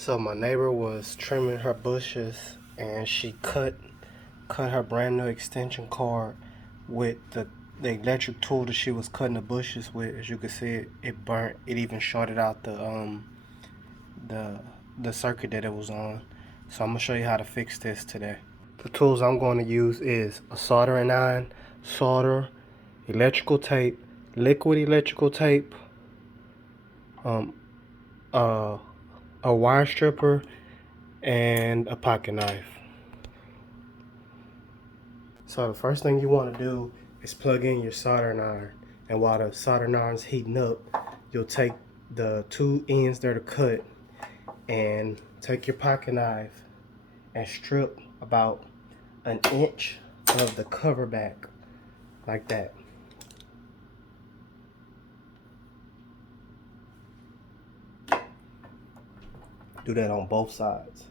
So my neighbor was trimming her bushes and she cut her brand new extension cord with the electric tool that she was cutting the bushes with. As you can see, it burnt. It even shorted out the the circuit that it was on. So I'm gonna show you how to fix this today. The tools I'm going to use is a soldering iron, solder, electrical tape, liquid electrical tape, um, uh, a wire stripper, and a pocket knife. So the first thing you want to do is plug in your soldering iron, and while the soldering iron is heating up, you'll take the two ends that are cut and take your pocket knife and strip about an inch of the cover back like that. Do that on both sides.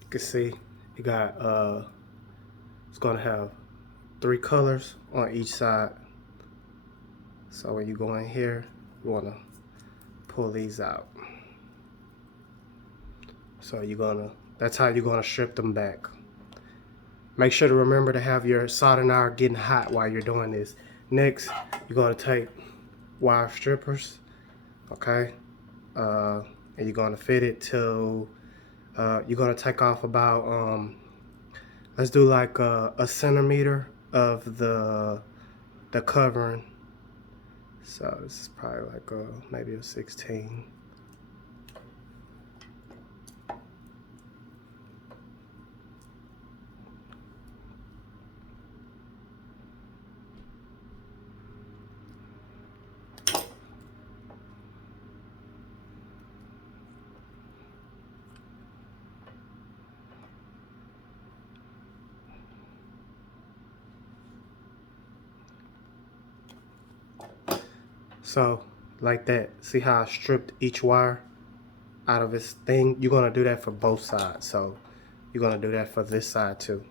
You can see you got it's gonna have 3 colors on each side. So when you go in here, you wanna pull these out. So that's how you're gonna strip them back. Make sure to remember to have your soldering iron getting hot while you're doing this. Next, you're gonna take wire strippers, okay? And you're gonna fit it till, you're gonna take off about, let's do like a centimeter of the covering. So this is probably like maybe a 16. So like that, see how I stripped each wire out of its thing? You're gonna do that for both sides. So you're gonna do that for this side too.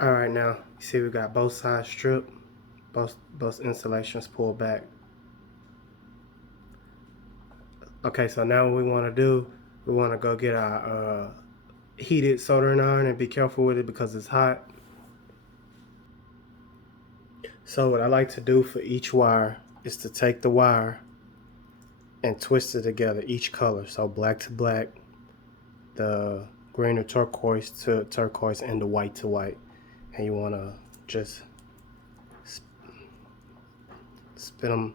All right, now you see we got both sides stripped, both insulations pulled back. Okay, so now what we want to do, we want to go get our heated soldering iron and be careful with it because it's hot. So what I like to do for each wire is to take the wire and twist it together, each color. So black to black, the green or turquoise to turquoise, and the white to white. And you want to just spin them,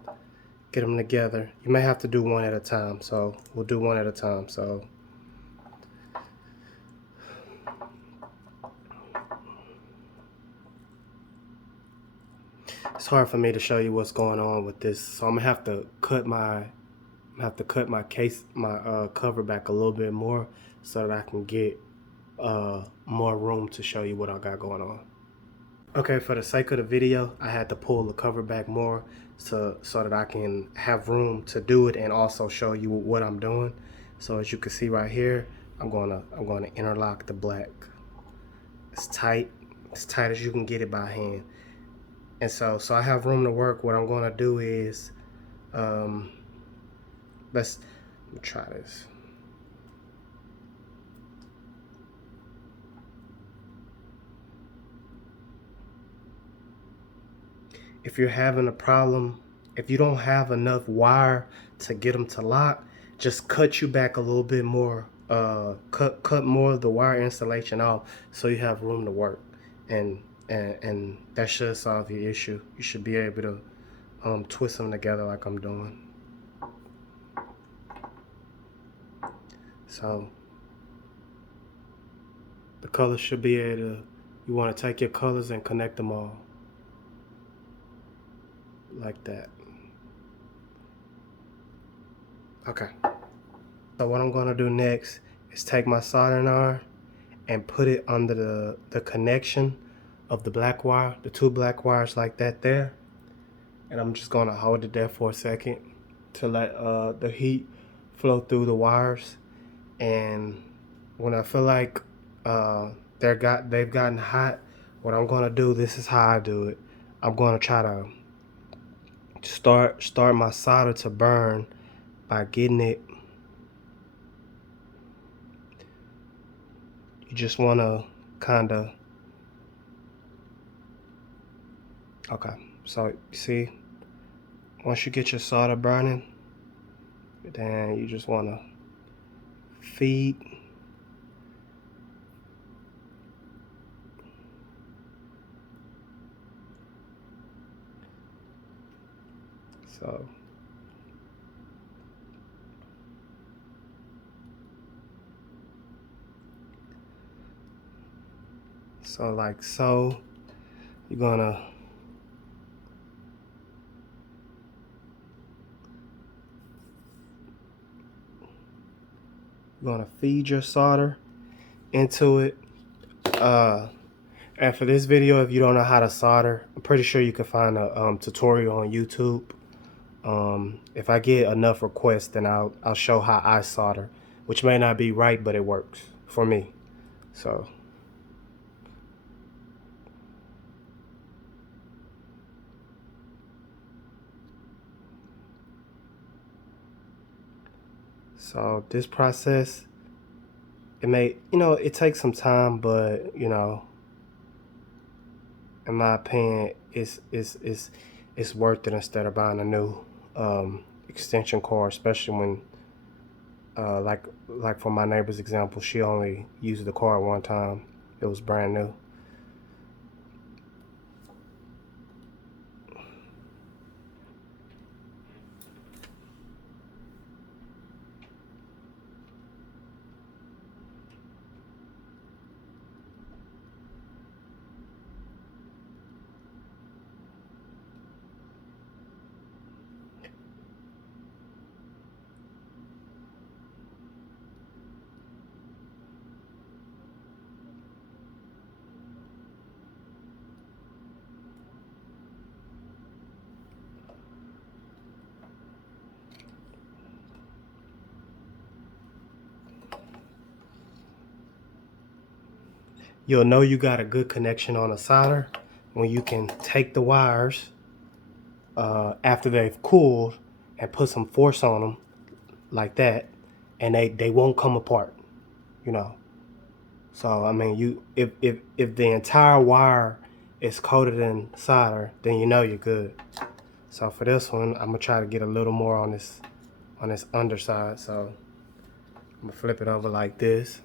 get them together. You may have to do one at a time, so we'll do one at a time. So it's hard for me to show you what's going on with this, so I'm gonna have to cut my cover back a little bit more so that I can get more room to show you what I got going on. Okay, for the sake of the video, I had to pull the cover back more so that I can have room to do it and also show you what I'm doing. So as you can see right here, I'm gonna interlock the black. It's tight as you can get it by hand. And so I have room to work. What I'm gonna do is, let's try this. If you're having a problem, if you don't have enough wire to get them to lock, just cut you back a little bit more cut more of the wire insulation off so you have room to work, and that should solve your issue. You should be able to twist them together like I'm doing. So the colors should be able to, you want to take your colors and connect them all like that. Okay. So what I'm going to do next is take my soldering iron and put it under the connection of the black wire, the two black wires like that there. And I'm just going to hold it there for a second to let the heat flow through the wires. And when I feel like they've gotten hot, what I'm going to do, this is how I do it. I'm going to try to start my solder to burn by getting it. You just want to kind of, okay, so you see, once you get your solder burning, then you just want to feed. So like so, you're gonna feed your solder into it. And for this video, if you don't know how to solder, I'm pretty sure you can find a tutorial on YouTube. If I get enough requests, then I'll show how I solder, which may not be right, but it works for me. So this process, it may, it takes some time, but in my opinion, it's worth it instead of buying a new extension cord, especially when like for my neighbor's example, she only used the cord one time. It was brand new. You'll know you got a good connection on a solder when you can take the wires after they've cooled and put some force on them like that, and they won't come apart, So I mean, if the entire wire is coated in solder, then you're good. So for this one, I'm gonna try to get a little more on this underside. So I'm gonna flip it over like this.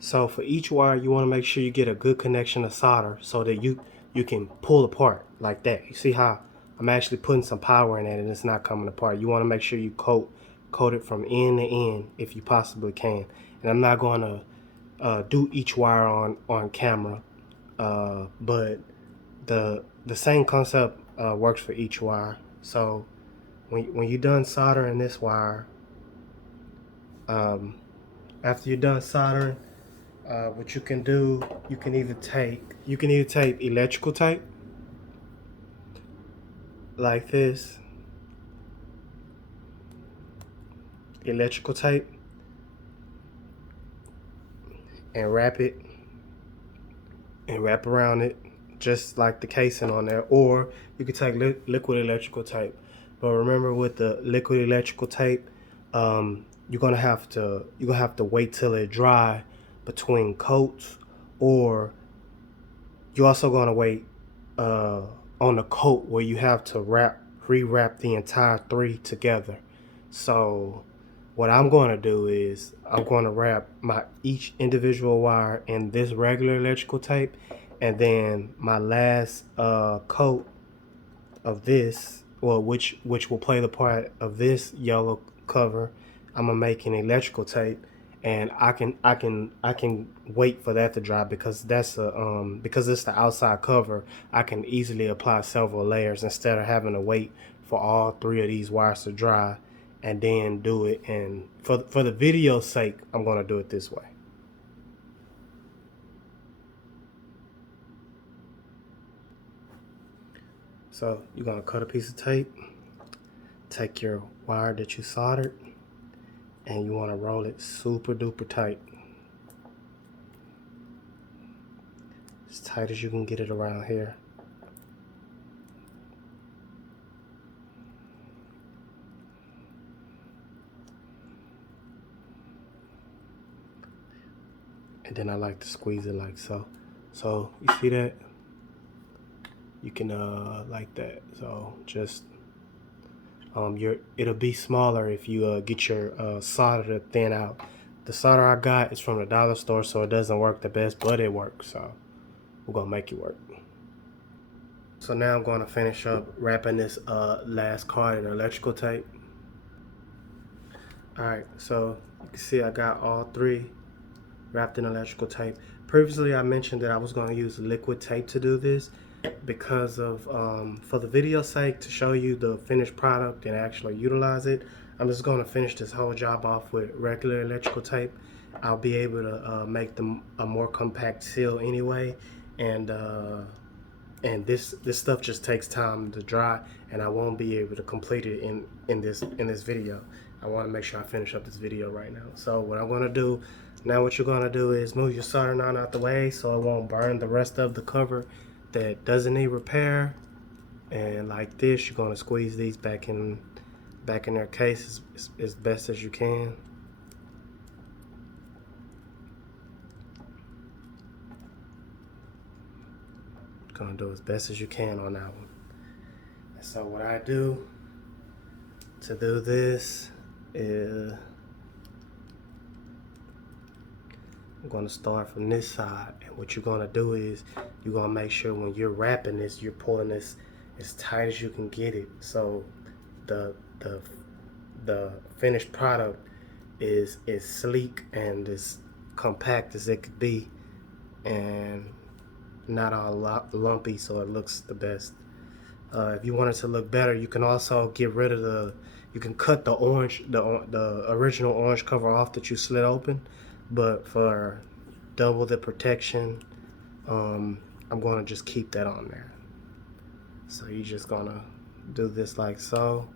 So for each wire, you want to make sure you get a good connection of solder so that you can pull apart like that. You see how I'm actually putting some power in it and it's not coming apart. You want to make sure you coat it from end to end if you possibly can. And I'm not going to do each wire on camera, but the same concept works for each wire. So when you're done soldering this wire, after you're done soldering, What you can do, you can either tape electrical tape like this, electrical tape, and wrap around it just like the casing on there, or you can take liquid electrical tape. But remember, with the liquid electrical tape, you're gonna have to wait till it dry between coats, or you're also gonna wait uh, on the coat where you have to rewrap the entire three together. So what I'm going to do is I'm going to wrap my each individual wire in this regular electrical tape, and then my last coat of this, well, which will play the part of this yellow cover, I'm gonna make an electrical tape, and I can wait for that to dry, because because it's the outside cover. I can easily apply several layers instead of having to wait for all three of these wires to dry and then do it. And for the video's sake, I'm gonna do it this way. So you're gonna cut a piece of tape, take your wire that you soldered, and you want to roll it super duper tight, as tight as you can get it around here. And then I like to squeeze it like so. So you see that? You can like that. So just it'll be smaller if you get your solder to thin out. The solder I got is from the dollar store, so it doesn't work the best, but it works. So we're gonna make it work. So now I'm going to finish up wrapping this last card in electrical tape. Alright, so you can see I got all three wrapped in electrical tape. Previously I mentioned that I was going to use liquid tape to do this because of for the video's sake, to show you the finished product and actually utilize it. I'm just going to finish this whole job off with regular electrical tape. I'll be able to make them a more compact seal anyway, and this stuff just takes time to dry, and I won't be able to complete it in this video. I want to make sure I finish up this video right now. So what I'm going to do now, what you're going to do is move your soldering iron out the way so it won't burn the rest of the cover that doesn't need repair. And like this, you're going to squeeze these back in their case as best as you can. Gonna do as best as you can on that one. And so what I do to do this is I'm gonna start from this side, and what you're gonna do is you're gonna make sure when you're wrapping this, you're pulling this as tight as you can get it, so the finished product is sleek and as compact as it could be, and not all lumpy, so it looks the best. If you want it to look better, you can also get rid of you can cut the original orange cover off that you slid open, but for double the protection, I'm gonna just keep that on there. So you're just gonna do this like so.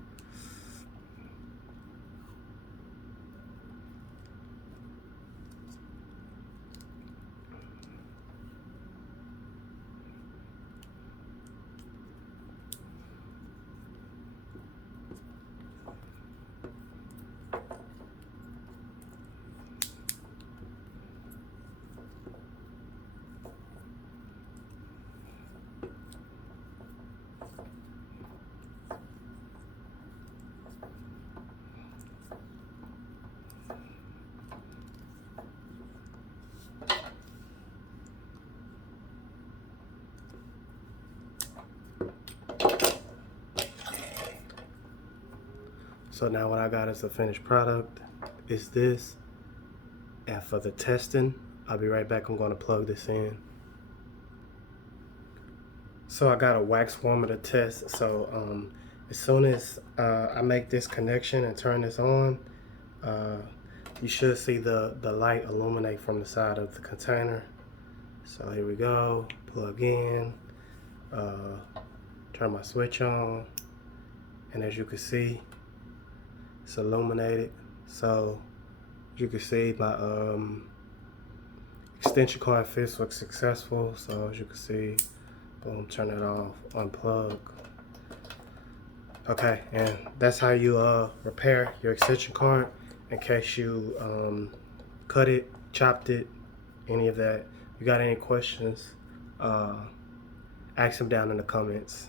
So now what I got as the finished product is this. And for the testing, I'll be right back. I'm going to plug this in. So I got a wax warmer to test. So as soon as I make this connection and turn this on, you should see the light illuminate from the side of the container. So here we go, plug in, turn my switch on, and as you can see, it's illuminated. So you can see my extension cord fits was successful. So as you can see, boom, turn it off, unplug. Okay, and that's how you repair your extension cord in case you cut it, chopped it, any of that. If you got any questions, ask them down in the comments.